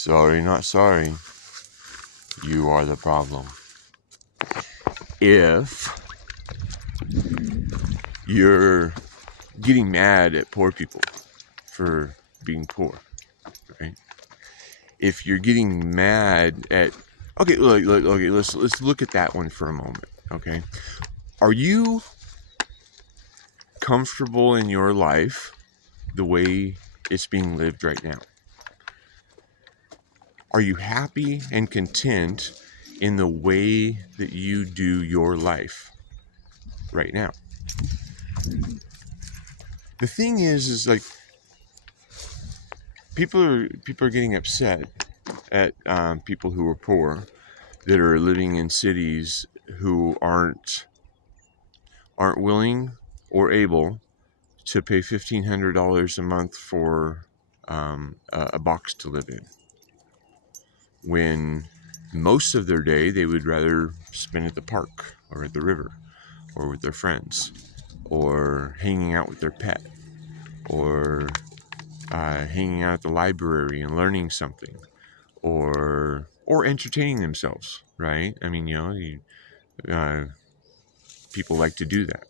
Sorry, not sorry. You are the problem. If you're getting mad at poor people for being poor, right? If you're getting mad at, okay, let's look at that one for a moment, okay? Are you comfortable in your life the way it's being lived right now? Are you happy and content in the way that you do your life right now? The thing is like people are getting upset at people who are poor that are living in cities who aren't willing or able to pay $1,500 a month for a box to live in, when most of their day they would rather spend at the park or at the river or with their friends or hanging out with their pet or hanging out at the library and learning something or entertaining themselves, right? I mean, people like to do that.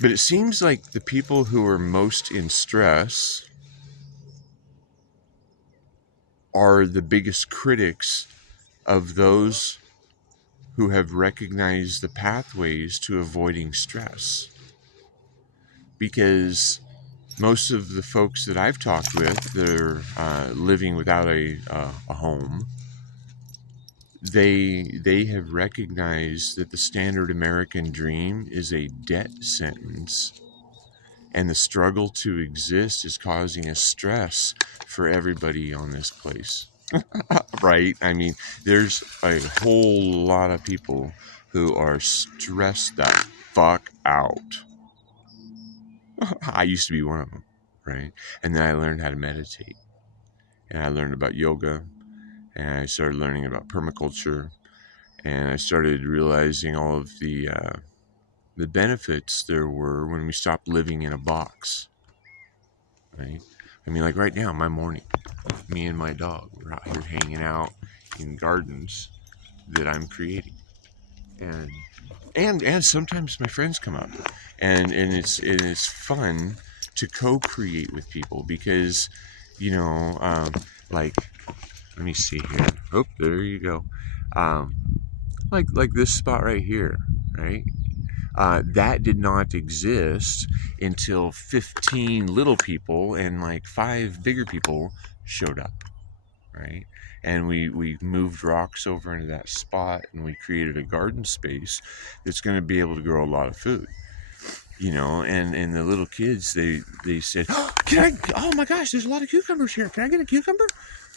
But it seems like the people who are most in stress are the biggest critics of those who have recognized the pathways to avoiding stress. Because most of the folks that I've talked with that are living without a home, they have recognized that the standard American dream is a debt sentence, and the struggle to exist is causing a stress for everybody on this place. Right? I mean, there's a whole lot of people who are stressed the fuck out. I used to be one of them, right? And then I learned how to meditate, and I learned about yoga, and I started learning about permaculture, and I started realizing all of the benefits there were when we stopped living in a box, right? I mean, like right now, my morning, me and my dog, we're out here hanging out in gardens that I'm creating, and sometimes my friends come up, and it's fun to co-create with people because, like, let me see here. Oh, there you go. Um, like this spot right here, right? That did not exist until 15 little people and like 5 bigger people showed up, right? And we moved rocks over into that spot, and we created a garden space that's going to be able to grow a lot of food, and the little kids, they said, oh, oh my gosh, there's a lot of cucumbers here, can I get a cucumber?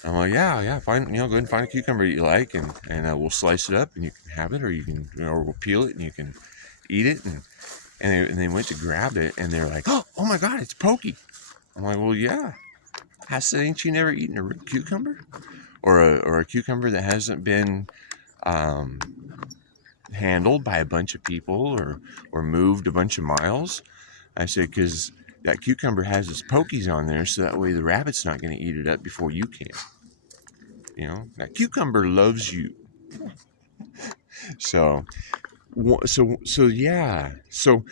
I'm like, yeah, fine, go ahead and find a cucumber you like, and we'll slice it up, and you can have it, or or we'll peel it, and you can eat it. And they went to grab it, and they're like, oh my god, it's pokey. I'm like, well, yeah. I said, ain't you never eaten a cucumber? Or a cucumber that hasn't been handled by a bunch of people or moved a bunch of miles? I said, because that cucumber has its pokies on there, so that way the rabbit's not going to eat it up before you can. That cucumber loves you. So yeah. So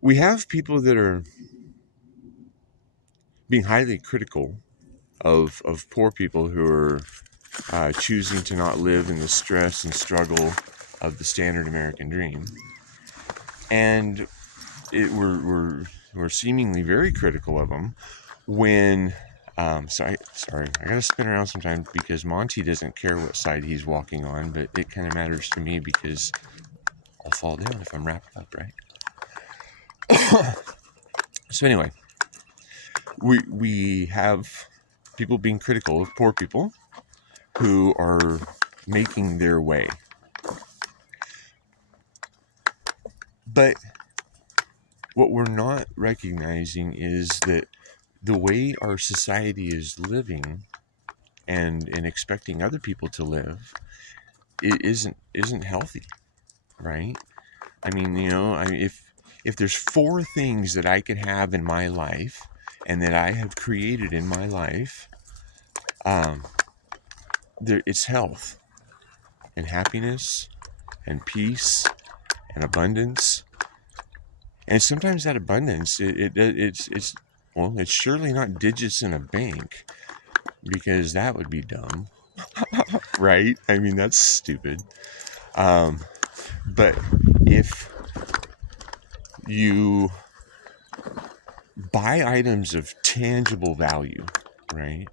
we have people that are being highly critical of poor people who are choosing to not live in the stress and struggle of the standard American dream, and we're seemingly very critical of them when. Sorry, I gotta spin around sometimes because Monty doesn't care what side he's walking on, but it kind of matters to me because I'll fall down if I'm wrapped up, right? So anyway, we have people being critical of poor people who are making their way. But what we're not recognizing is that the way our society is living and expecting other people to live, it isn't healthy, right? I mean, if there's 4 things that I could have in my life and that I have created in my life, um, it's health and happiness and peace and abundance. And sometimes that abundance, it's well, it's surely not digits in a bank, because that would be dumb, right? I mean, that's stupid. But if you buy items of tangible value, right?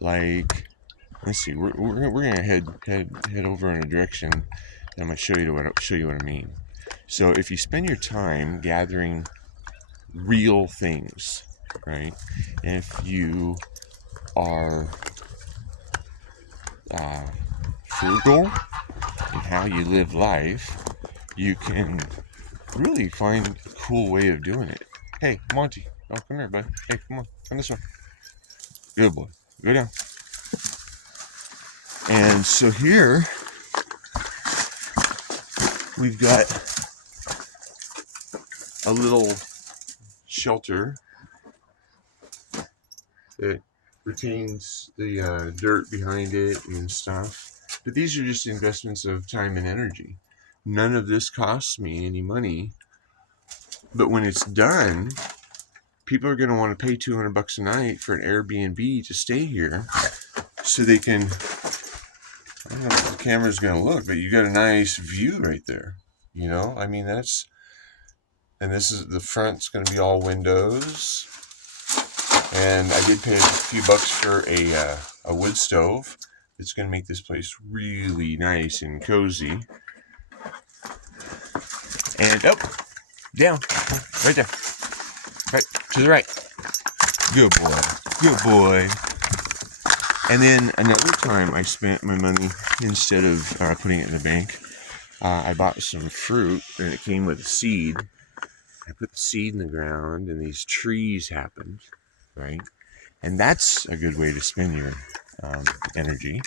Like, let's see, we're gonna head over in a direction. I'm gonna show you what I mean. So if you spend your time gathering real things, right? And if you are frugal in how you live life, you can really find a cool way of doing it. Hey, Monty. Oh, come here, bud. Hey, come on. Come this way. Good boy. Go down. And so here, we've got a little shelter that retains the dirt behind it and stuff. But these are just investments of time and energy. None of this costs me any money. But when it's done, people are going to want to pay $200 a night for an Airbnb to stay here, so they can. I don't know if the camera's going to look, but you got a nice view right there. You know, I mean, that's. And this is the front's going to be all windows. And I did pay a few bucks for a wood stove. It's going to make this place really nice and cozy. And down, right there, right to the right. Good boy, good boy. And then another time I spent my money, instead of putting it in the bank, I bought some fruit, and it came with a seed. I put the seed in the ground, and these trees happened, right? And that's a good way to spend your energy,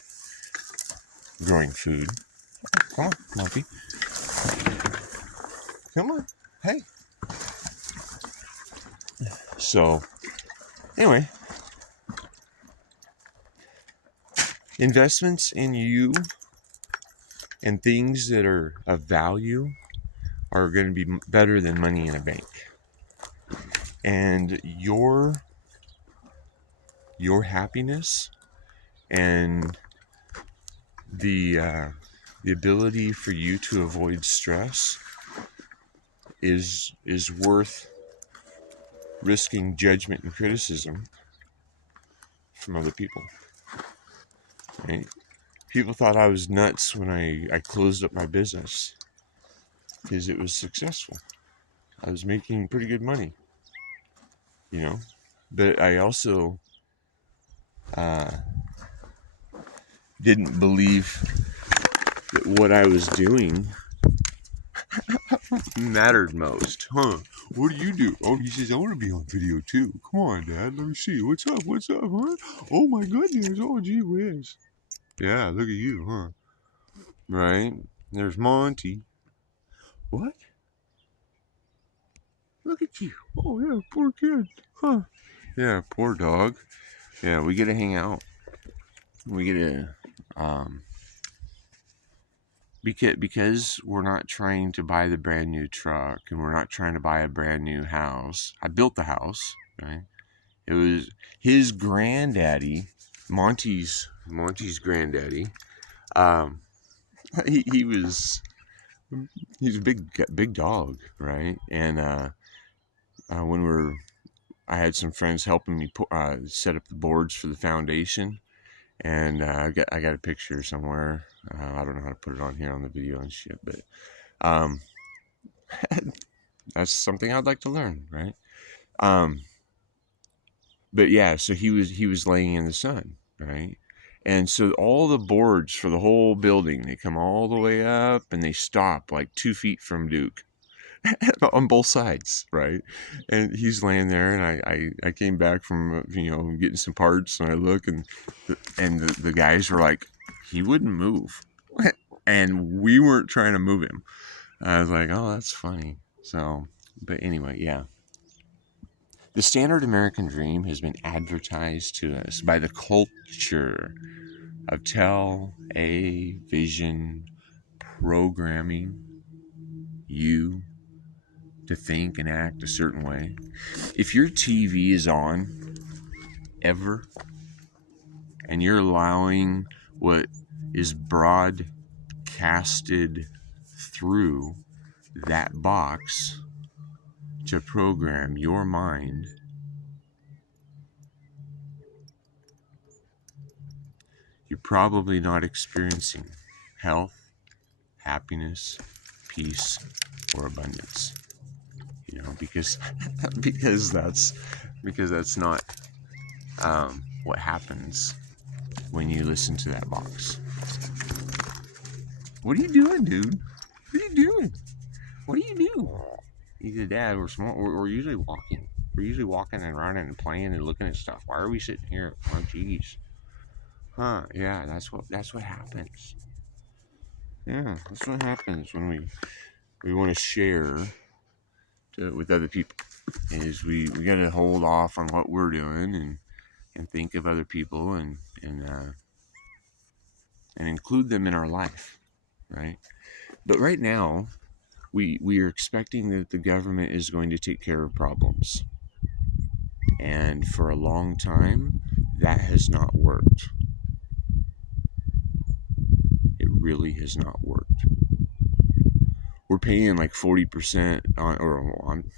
growing food. Come on, Monty. Come on. Hey. So, anyway, investments in you and things that are of value are going to be better than money in a bank. And your happiness and the ability for you to avoid stress is worth risking judgment and criticism from other people. Right? People thought I was nuts when I closed up my business, because it was successful. I was making pretty good money, you know. But I also didn't believe that what I was doing mattered most. Huh? What do you do? Oh, he says, I want to be on video too. Come on, Dad. Let me see. What's up? What's up, huh? Oh my goodness. Oh, gee whiz. Yeah, look at you, huh? Right? There's Monty. What? Look at you. Oh, yeah, poor kid. Huh? Yeah, poor dog. Yeah, we get to hang out. We get to, because we're not trying to buy the brand new truck, and we're not trying to buy a brand new house. I built the house, right? It was his granddaddy, Monty's granddaddy. He's a big dog, right? And when I had some friends helping me set up the boards for the foundation, and I got a picture somewhere. I don't know how to put it on here on the video and shit, but that's something I'd like to learn, right? But yeah, so he was laying in the sun, right? And so all the boards for the whole building, they come all the way up and they stop like 2 feet from Duke on both sides, right? And he's laying there, and I came back from getting some parts, and I look, and the guys were like, he wouldn't move, and we weren't trying to move him. I was like, oh, that's funny. So, but anyway, yeah. The standard American dream has been advertised to us by the culture of television programming you to think and act a certain way. If your TV is on ever and you're allowing what is broadcasted through that box to program your mind, you're probably not experiencing health, happiness, peace, or abundance. You know, because that's not what happens when you listen to that box. What are you doing, dude? What are you doing? What do you do? He's a dad. We're usually walking. We're usually walking and running and playing and looking at stuff. Why are we sitting here? Oh, geez. Huh? Yeah, that's what happens. Yeah, that's what happens when we want to share with other people. Is we got to hold off on what we're doing and think of other people and include them in our life, right? But right now, we are expecting that the government is going to take care of problems. And for a long time, that has not worked. It really has not worked. We're paying like 40% on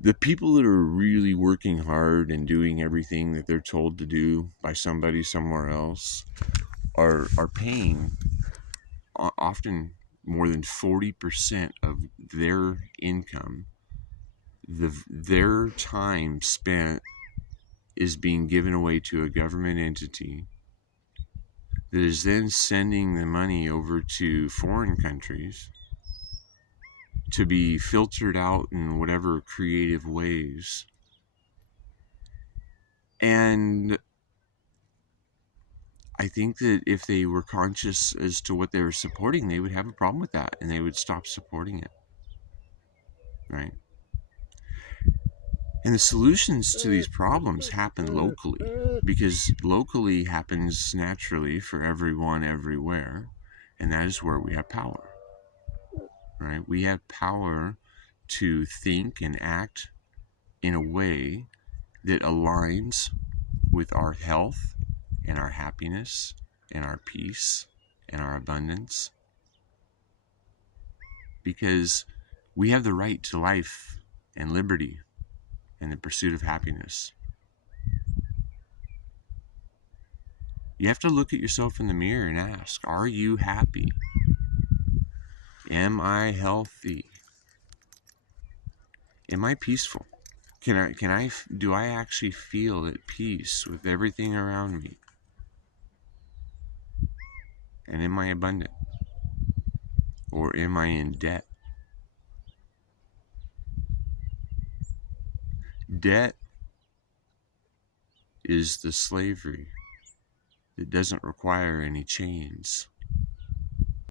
the people that are really working hard and doing everything that they're told to do by somebody somewhere else are paying often more than 40% of their income. Their time spent is being given away to a government entity that is then sending the money over to foreign countries to be filtered out in whatever creative ways. And I think that if they were conscious as to what they were supporting, they would have a problem with that and they would stop supporting it. Right? And the solutions to these problems happen locally, because locally happens naturally for everyone everywhere, and that is where we have power. Right? We have power to think and act in a way that aligns with our health and our happiness and our peace and our abundance, because we have the right to life and liberty and the pursuit of happiness. You have to look at yourself in the mirror and ask, are you happy? Am I healthy? Am I peaceful? Do I actually feel at peace with everything around me? And am I abundant? Or am I in debt? Debt is the slavery that doesn't require any chains.